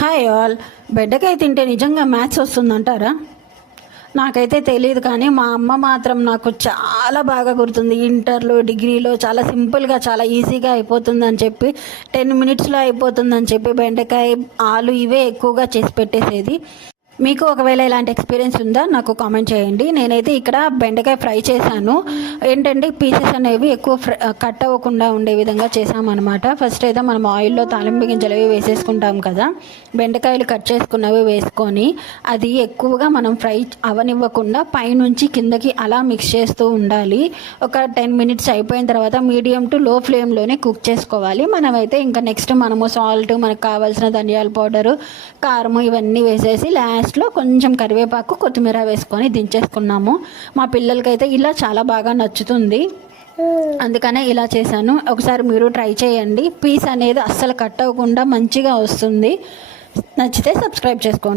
Hi all. బెండకాయ తింటే నిజంగా మ్యాథ్స్ వస్తుందంటారా? నాకైతే తెలియదు, కానీ మా అమ్మ మాత్రం నాకు చాలా బాగా గుర్తుంది. ఇంటర్లో, డిగ్రీలో చాలా సింపుల్గా, చాలా ఈజీగా అయిపోతుందని చెప్పి, 10 మినిట్స్లో అయిపోతుందని చెప్పి బెండకాయ, ఆలు ఇవే ఎక్కువగా చేసి పెట్టేసేది. మీకు ఒకవేళ ఇలాంటి ఎక్స్పీరియన్స్ ఉందా నాకు కామెంట్ చేయండి. నేనైతే ఇక్కడ బెండకాయ ఫ్రై చేశాను. ఏంటంటే పీసెస్ అనేవి ఎక్కువ కట్ అవ్వకుండా ఉండే విధంగా చేసామన్నమాట. ఫస్ట్ అయితే మనం ఆయిల్లో తాలింపు గింజలు అవి వేసేసుకుంటాం కదా, బెండకాయలు కట్ చేసుకున్నవి వేసుకొని అది ఎక్కువగా మనం ఫ్రై అవనివ్వకుండా పైనుంచి కిందకి అలా మిక్స్ చేస్తూ ఉండాలి. ఒక 10 మినిట్స్ అయిపోయిన తర్వాత మీడియం టు లో ఫ్లేమ్లోనే కుక్ చేసుకోవాలి. మనమైతే ఇంకా నెక్స్ట్ మనము సాల్ట్, మనకు కావాల్సిన ధనియాల పౌడరు, కారము ఇవన్నీ వేసేసి లాస్ట్లో కొంచెం కరివేపాకు, కొత్తిమీర వేసుకొని దించేసుకున్నాము. మా పిల్లలకైతే ఇలా చాలా బాగా నచ్చుతుంది, అందుకనే ఇలా చేశాను. ఒకసారి మీరు ట్రై చేయండి. పీస్ అనేది అస్సలు కట్ అవ్వకుండా మంచిగా వస్తుంది. నచ్చితే సబ్స్క్రైబ్ చేసుకోండి.